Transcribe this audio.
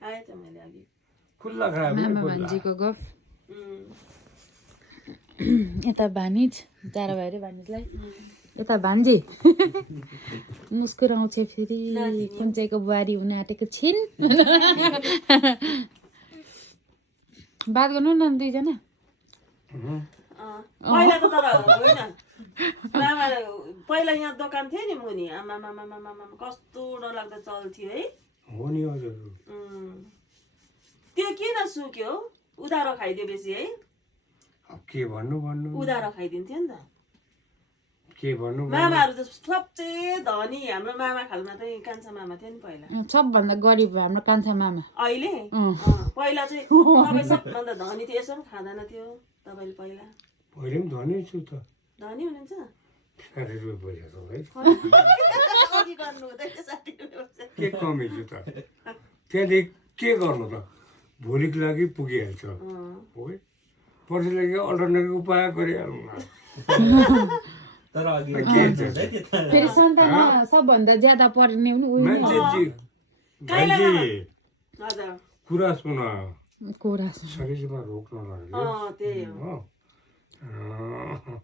खाएँ त मैले अघि खुल्ला खायो भने मामा खुल्ला भान्जीको गफ उम्, यता भानिज जाडो भयो अरे भानिजलाई यता भान्जी मुस्कुराउँछ फेरि कुन चाहिँको बुहारी हुन आँटेको छिन् बात गर्नु न दुईजना पहिला त तर होइन मामा पहिला यहाँ दोकान थियो नि मुनि आमा मामा मामा मामा कस्तो डरलाग्दो चल्थ्यो है हो नि हजुर त्यो किन सुक्यो उधारो खाइदियो बेसी है अब के भन्नु उधारो खाइदिन्थ्यो नि त के भन्नु मामाहरू त सबसे धनी हाम्रो मामा खालमा चाहिँ कान्छा मामा थियो नि पहिला सबभन्दा गरिब हाम्रो कान्छा मामा अहिले पहिला चाहिँ तपाईँ सबभन्दा धनी थियो यसो पनि खाँदैन थियो तपाईँले पहिला पहिले पनि धनी छु त धनी हुनुहुन्छ साठी रुपियाँ पैसा छ अघि गर्नु हुँदैन 60 रुपियाँ पैसा। के कमी छु त त्यहाँदेखि के गर्नु त भोलिको लागि पुगिहाल्छ हो है पर्सिको लागि अल्टरनेटिभ उपाय गरिहाल्नु न तर अघि फेरि सन्तानमा सबभन्दा ज्यादा पर्ने पनि उयो मान्छे भाइजी हजुर कुरा सुन कुरा शरीरमा रोग नलाग्यो त्यही हो हो